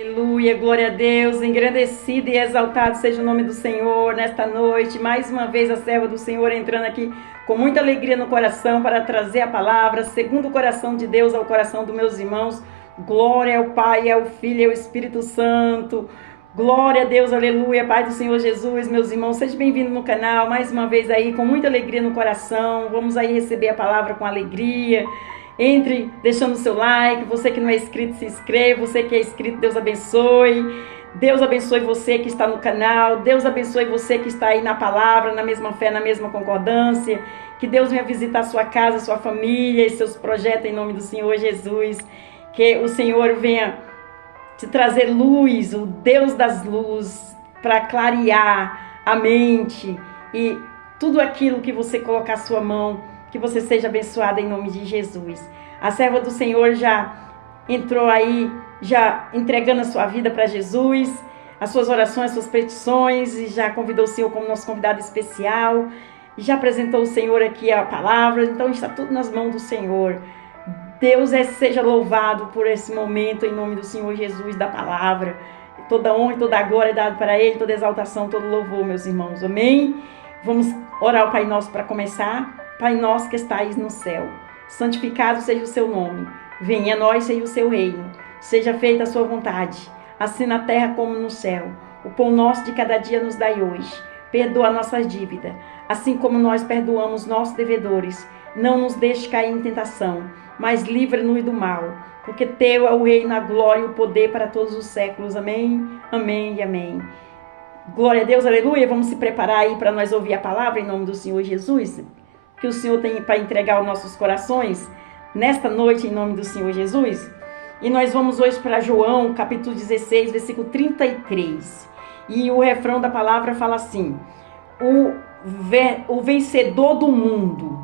Aleluia, glória a Deus, engrandecido e exaltado seja o nome do Senhor nesta noite. Mais uma vez a serva do Senhor entrando aqui com muita alegria no coração para trazer a palavra, segundo o coração de Deus ao coração dos meus irmãos. Glória ao Pai, ao Filho e ao Espírito Santo. Glória a Deus, aleluia, Pai do Senhor Jesus, meus irmãos, seja bem-vindo no canal, mais uma vez aí com muita alegria no coração. Vamos aí receber a palavra com alegria. Entre deixando o seu like, você que não é inscrito, se inscreva, você que é inscrito, Deus abençoe. Deus abençoe você que está no canal, Deus abençoe você que está aí na palavra, na mesma fé, na mesma concordância. Que Deus venha visitar sua casa, sua família e seus projetos em nome do Senhor Jesus. Que o Senhor venha te trazer luz, o Deus das luzes, para clarear a mente e tudo aquilo que você colocar a sua mão, que você seja abençoada em nome de Jesus. A serva do Senhor já entrou aí, já entregando a sua vida para Jesus, as suas orações, as suas petições, e já convidou o Senhor como nosso convidado especial, e já apresentou o Senhor aqui a palavra, então está tudo nas mãos do Senhor. Deus seja louvado por esse momento em nome do Senhor Jesus, da palavra. Toda honra e toda glória é dada para Ele, toda exaltação, todo louvor, meus irmãos. Amém? Vamos orar o Pai Nosso para começar. Pai nosso que estais no céu, santificado seja o seu nome. Venha a nós, seja o seu reino. Seja feita a sua vontade, assim na terra como no céu. O pão nosso de cada dia nos dai hoje. Perdoa nossas dívidas, assim como nós perdoamos nossos devedores. Não nos deixe cair em tentação, mas livra-nos do mal. Porque teu é o reino, a glória e o poder para todos os séculos. Amém, amém e amém. Glória a Deus, aleluia. Vamos se preparar aí para nós ouvir a palavra em nome do Senhor Jesus, que o Senhor tem para entregar aos nossos corações nesta noite em nome do Senhor Jesus. E nós vamos hoje para João, capítulo 16, versículo 33. E o refrão da palavra fala assim: o vencedor do mundo.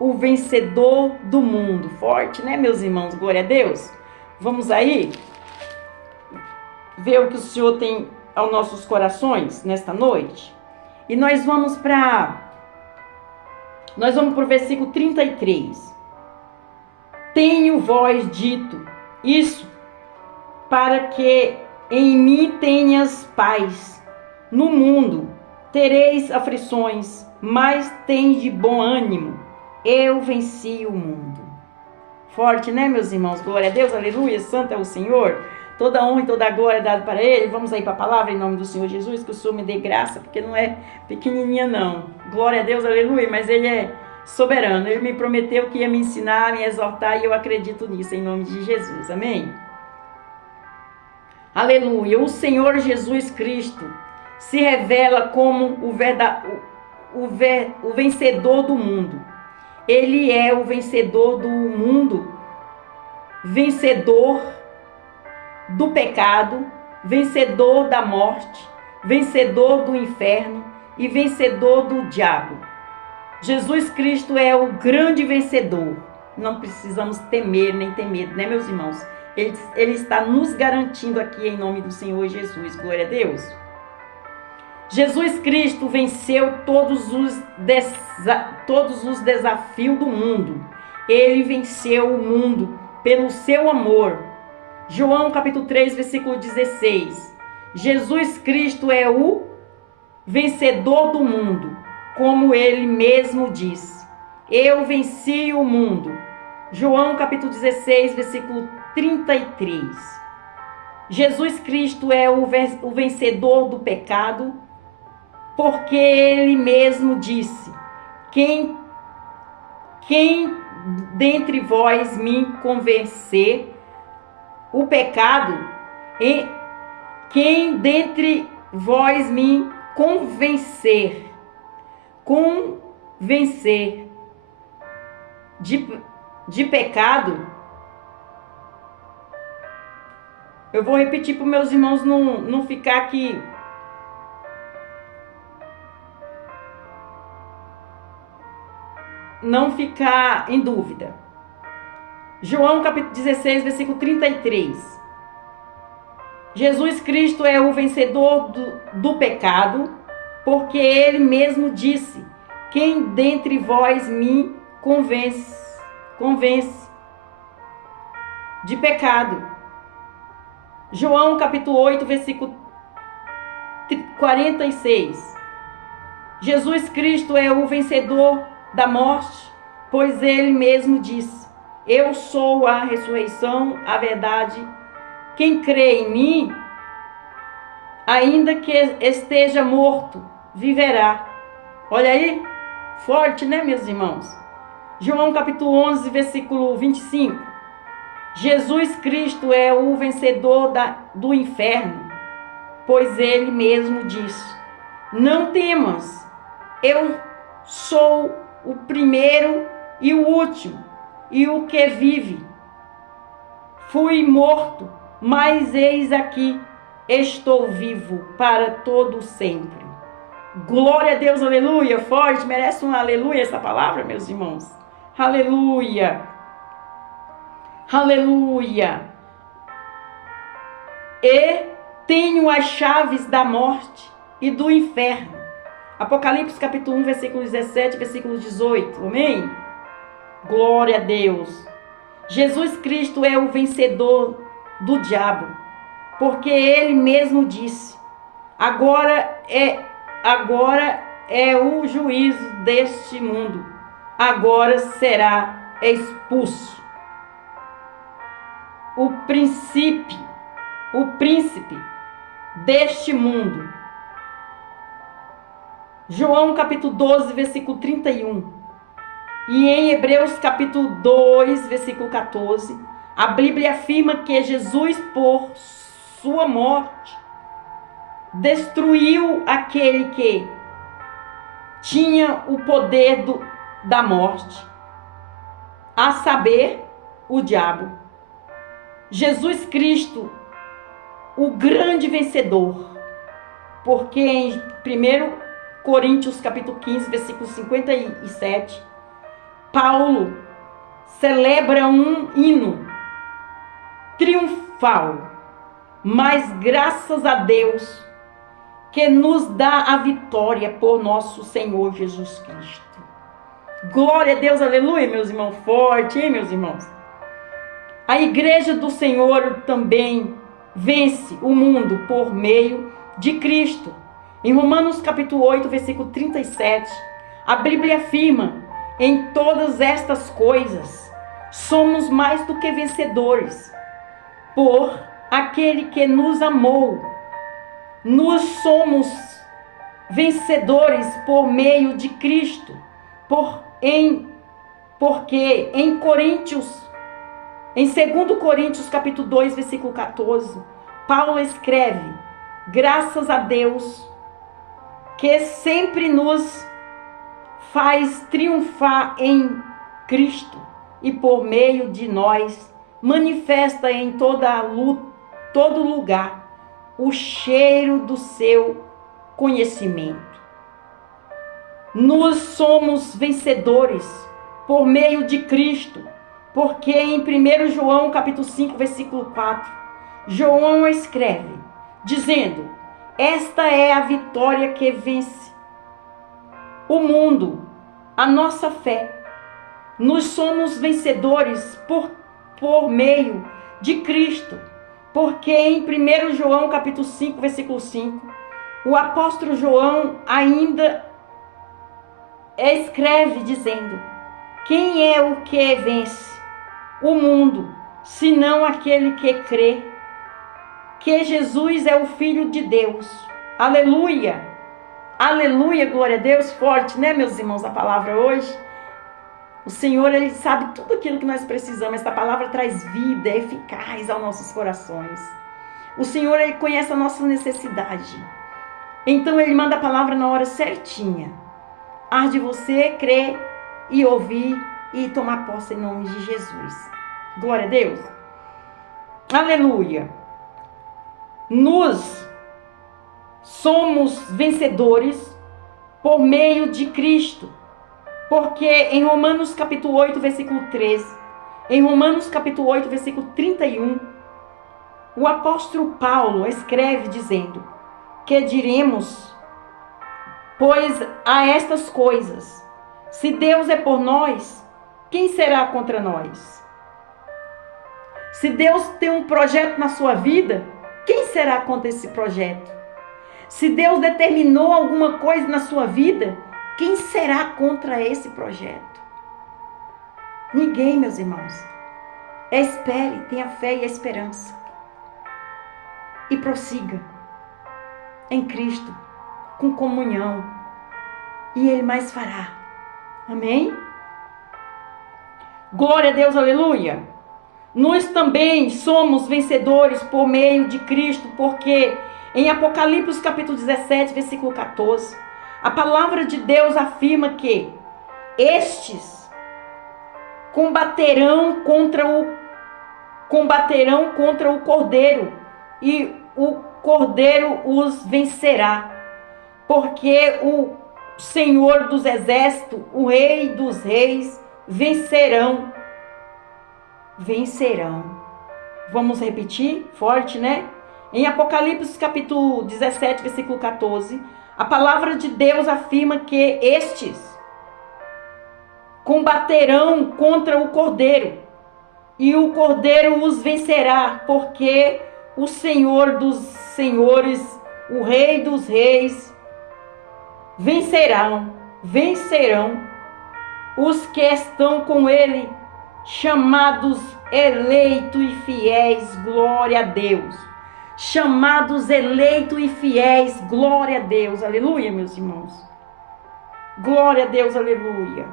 O vencedor do mundo. Forte, né, meus irmãos? Glória a Deus. Vamos aí ver o que o Senhor tem aos nossos corações nesta noite. E nós vamos para o versículo 33. Tenho vós dito isso para que em mim tenhas paz. No mundo tereis aflições, mas tens de bom ânimo. Eu venci o mundo. Forte, né, meus irmãos? Glória a Deus, aleluia, santo é o Senhor. Toda honra e toda glória é dada para Ele. Vamos aí para a palavra em nome do Senhor Jesus, que o Senhor me dê graça, porque não é pequenininha não. Glória a Deus, aleluia, mas Ele é soberano. Ele me prometeu que ia me ensinar, me exortar, e eu acredito nisso, em nome de Jesus. Amém? Aleluia. O Senhor Jesus Cristo se revela como o vencedor do mundo. Ele é o vencedor do mundo, vencedor do pecado, vencedor da morte, vencedor do inferno e vencedor do diabo. Jesus Cristo é o grande vencedor. Não precisamos temer nem ter medo, né, meus irmãos? Ele está nos garantindo aqui em nome do Senhor Jesus. Glória a Deus. Jesus Cristo venceu todos os desafios do mundo. Ele venceu o mundo pelo seu amor. João capítulo 3, versículo 16. Jesus Cristo é o vencedor do mundo, como ele mesmo diz. Eu venci o mundo. João capítulo 16, versículo 33. Jesus Cristo é o vencedor do pecado, porque ele mesmo disse: quem dentre vós me convencer o pecado, e quem dentre vós me convencer de pecado. Eu vou repetir para os meus irmãos não ficar aqui não ficar em dúvida. João capítulo 16, versículo 33. Jesus Cristo é o vencedor do pecado, porque ele mesmo disse: quem dentre vós me convence de pecado. João capítulo 8, versículo 46. Jesus Cristo é o vencedor da morte, pois ele mesmo disse: eu sou a ressurreição, a verdade. Quem crê em mim, ainda que esteja morto, viverá. Olha aí, forte, né, meus irmãos? João capítulo 11, versículo 25. Jesus Cristo é o vencedor do inferno, pois ele mesmo disse: não temas, eu sou o primeiro e o último, e o que vive. Fui morto, mas eis aqui, estou vivo para todo sempre. Glória a Deus, aleluia, forte, merece um aleluia essa palavra, meus irmãos. Aleluia, aleluia. E tenho as chaves da morte e do inferno. Apocalipse capítulo 1, versículo 17, versículo 18, amém? Glória a Deus. Jesus Cristo é o vencedor do diabo, porque ele mesmo disse: agora é o juízo deste mundo, agora será expulso o príncipe deste mundo. João capítulo 12, versículo 31. E em Hebreus capítulo 2, versículo 14, a Bíblia afirma que Jesus, por sua morte, destruiu aquele que tinha o poder da morte, a saber, o diabo. Jesus Cristo, o grande vencedor, porque em 1 Coríntios capítulo 15, versículo 57, Paulo celebra um hino triunfal, mas graças a Deus que nos dá a vitória por nosso Senhor Jesus Cristo. Glória a Deus, aleluia, meus irmãos, forte, hein, meus irmãos? A igreja do Senhor também vence o mundo por meio de Cristo. Em Romanos capítulo 8, versículo 37, a Bíblia afirma: em todas estas coisas somos mais do que vencedores, por aquele que nos amou. Nós somos vencedores por meio de Cristo, porque em 2 Coríntios capítulo 2, versículo 14, Paulo escreve: graças a Deus que sempre nos faz triunfar em Cristo e por meio de nós manifesta em todo lugar o cheiro do seu conhecimento. Nós somos vencedores por meio de Cristo, porque em 1 João capítulo 5, versículo 4, João escreve, dizendo: esta é a vitória que vence o mundo, a nossa fé. Nós somos vencedores por meio de Cristo, porque em 1 João capítulo 5, versículo 5, o apóstolo João ainda escreve dizendo: quem é o que vence o mundo, senão aquele que crê que Jesus é o Filho de Deus. Aleluia, aleluia, glória a Deus, forte, né, meus irmãos, a palavra hoje. O Senhor, Ele sabe tudo aquilo que nós precisamos. Esta palavra traz vida, é eficaz aos nossos corações. O Senhor, Ele conhece a nossa necessidade. Então, Ele manda a palavra na hora certinha. Há de você crer e ouvir e tomar posse em nome de Jesus. Glória a Deus. Aleluia. Nós somos vencedores por meio de Cristo. Porque em Romanos capítulo 8, versículo 13, em Romanos capítulo 8, versículo 31, o apóstolo Paulo escreve dizendo: que diremos, pois, a estas coisas? Se Deus é por nós, quem será contra nós? Se Deus tem um projeto na sua vida, quem será contra esse projeto? Se Deus determinou alguma coisa na sua vida, quem será contra esse projeto? Ninguém, meus irmãos. Espere, tenha fé e a esperança. E prossiga em Cristo, com comunhão. E Ele mais fará. Amém? Glória a Deus, aleluia. Nós também somos vencedores por meio de Cristo, porque em Apocalipse capítulo 17, versículo 14, a palavra de Deus afirma que estes combaterão contra o Cordeiro, e o Cordeiro os vencerá, porque o Senhor dos exércitos, o Rei dos reis, vencerão. Vamos repetir? Forte, né? Em Apocalipse capítulo 17, versículo 14, a palavra de Deus afirma que estes combaterão contra o Cordeiro, e o Cordeiro os vencerá, porque o Senhor dos senhores, o Rei dos reis, vencerão os que estão com ele, chamados, eleitos e fiéis. Glória a Deus. Chamados, eleitos e fiéis. Glória a Deus. Aleluia, meus irmãos. Glória a Deus, aleluia.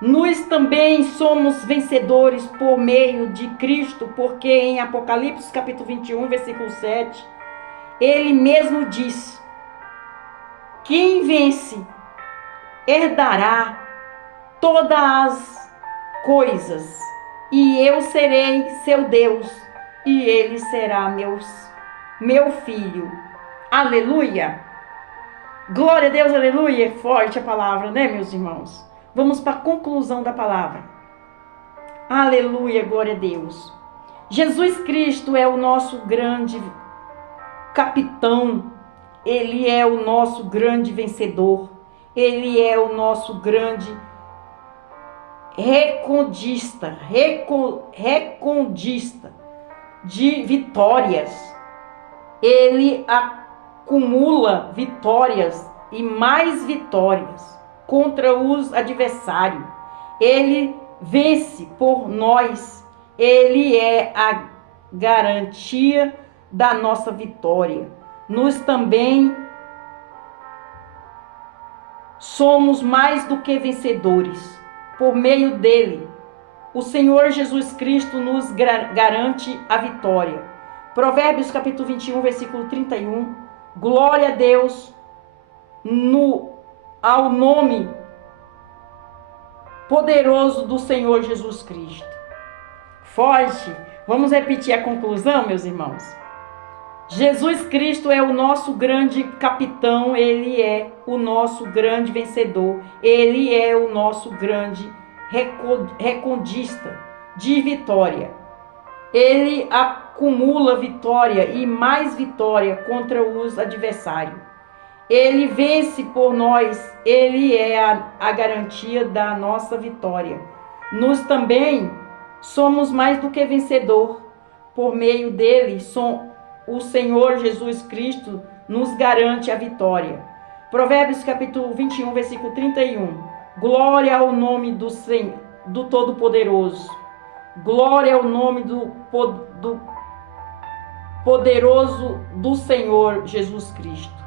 Nós também somos vencedores por meio de Cristo, porque em Apocalipse capítulo 21, versículo 7, ele mesmo diz: quem vence herdará todas as coisas, e eu serei seu Deus, e ele será meu filho. Aleluia! Glória a Deus, aleluia! É forte a palavra, né, meus irmãos? Vamos para a conclusão da palavra. Aleluia, glória a Deus. Jesus Cristo é o nosso grande capitão. Ele é o nosso grande vencedor. Ele é o nosso grande recordista de vitórias. Ele acumula vitórias e mais vitórias contra os adversários. Ele vence por nós. Ele é a garantia da nossa vitória. Nós também somos mais do que vencedores. Por meio dele, o Senhor Jesus Cristo nos garante a vitória. Provérbios capítulo 21, versículo 31. Glória a Deus ao nome poderoso do Senhor Jesus Cristo. Forte. Vamos repetir a conclusão, meus irmãos. Jesus Cristo é o nosso grande capitão, ele é o nosso grande vencedor, ele é o nosso grande recordista de vitória. Ele acumula vitória e mais vitória contra os adversários. Ele vence por nós, ele é a garantia da nossa vitória. Nós também somos mais do que vencedor. Por meio dele, o Senhor Jesus Cristo nos garante a vitória. Provérbios capítulo 21, versículo 31. Glória ao nome do Todo-Poderoso. Glória ao nome do poderoso do Senhor Jesus Cristo.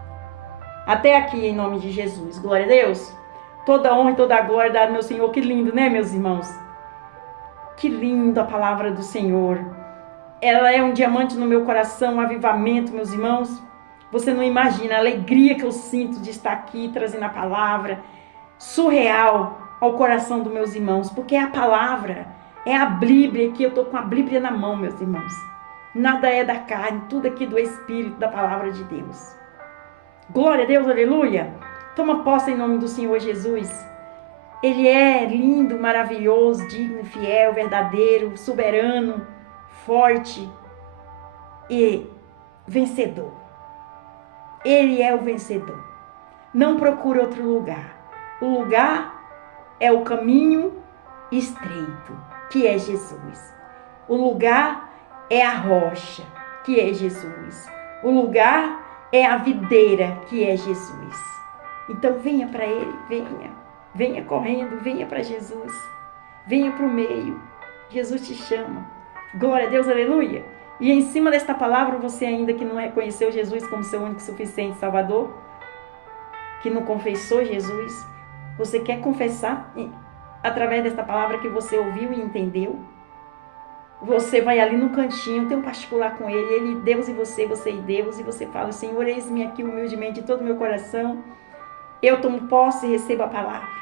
Até aqui, em nome de Jesus. Glória a Deus. Toda honra e toda a glória dada ao meu Senhor. Que lindo, né, meus irmãos? Que lindo a palavra do Senhor. Ela é um diamante no meu coração, um avivamento, meus irmãos. Você não imagina a alegria que eu sinto de estar aqui trazendo a palavra surreal ao coração dos meus irmãos, porque a palavra é a Bíblia, aqui eu estou com a Bíblia na mão, meus irmãos. Nada é da carne, tudo aqui do Espírito, da palavra de Deus. Glória a Deus, aleluia. Toma posse em nome do Senhor Jesus. Ele é lindo, maravilhoso, digno, fiel, verdadeiro, soberano, forte e vencedor. Ele é o vencedor. Não procure outro lugar. O lugar é o caminho estreito, que é Jesus. O lugar é a rocha, que é Jesus. O lugar é a videira, que é Jesus. Então venha para Ele, venha correndo, venha para Jesus, venha para o meio. Jesus te chama. Glória a Deus, aleluia. E em cima desta palavra, você ainda que não reconheceu Jesus como seu único e suficiente Salvador, que não confessou Jesus, você quer confessar através desta palavra que você ouviu e entendeu? Você vai ali no cantinho, tem um particular com Ele, Deus e você e Deus, e você fala: Senhor, eis-me aqui humildemente de todo o meu coração, eu tomo posse e recebo a palavra.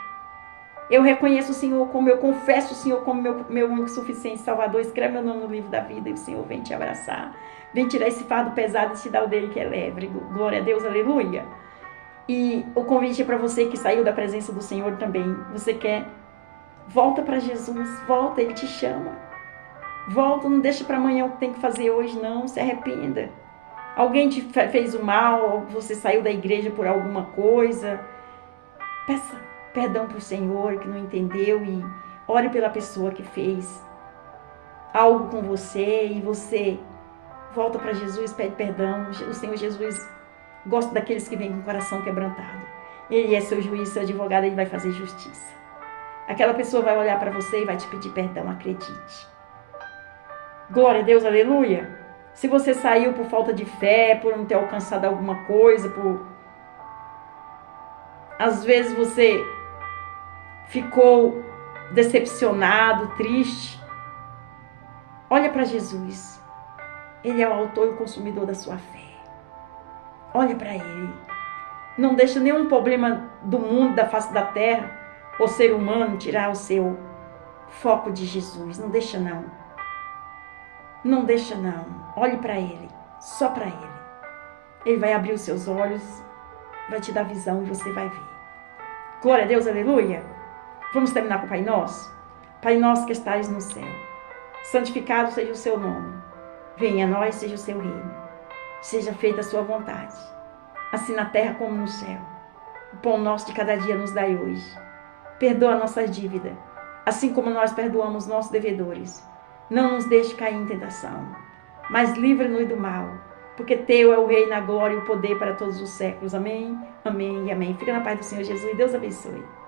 Eu reconheço o Senhor como, eu confesso o Senhor como meu único suficiente Salvador. Escreve meu nome no livro da vida e o Senhor vem te abraçar. Vem tirar esse fardo pesado e te dar o dele que é leve. Glória a Deus, aleluia. E o convite é para você que saiu da presença do Senhor também. Você quer? Volta para Jesus, volta, Ele te chama. Volta, não deixa para amanhã o que tem que fazer hoje, não. Se arrependa. Alguém te fez o mal, você saiu da igreja por alguma coisa. Peça perdão para o Senhor que não entendeu e ore pela pessoa que fez algo com você e você volta para Jesus, pede perdão. O Senhor Jesus gosta daqueles que vêm com o coração quebrantado. Ele é seu juiz, seu advogado, Ele vai fazer justiça. Aquela pessoa vai olhar para você e vai te pedir perdão, acredite. Glória a Deus, aleluia. Se você saiu por falta de fé, por não ter alcançado alguma coisa, às vezes você ficou decepcionado, triste, olha para Jesus. Ele é o autor e o consumidor da sua fé. Olha para Ele. Não deixa nenhum problema do mundo, da face da terra, ou ser humano, tirar o seu foco de Jesus. Não deixa não. Não deixa não. Olhe para Ele. Só para Ele. Ele vai abrir os seus olhos, vai te dar visão e você vai ver. Glória a Deus, aleluia. Vamos terminar com o Pai Nosso? Pai Nosso que estais no céu, santificado seja o seu nome. Venha a nós, seja o seu reino. Seja feita a sua vontade, assim na terra como no céu. O pão nosso de cada dia nos dai hoje. Perdoa nossas dívidas, assim como nós perdoamos nossos devedores. Não nos deixe cair em tentação, mas livra-nos do mal, porque teu é o reino, a glória e o poder para todos os séculos. Amém, amém e amém. Fica na paz do Senhor Jesus e Deus abençoe.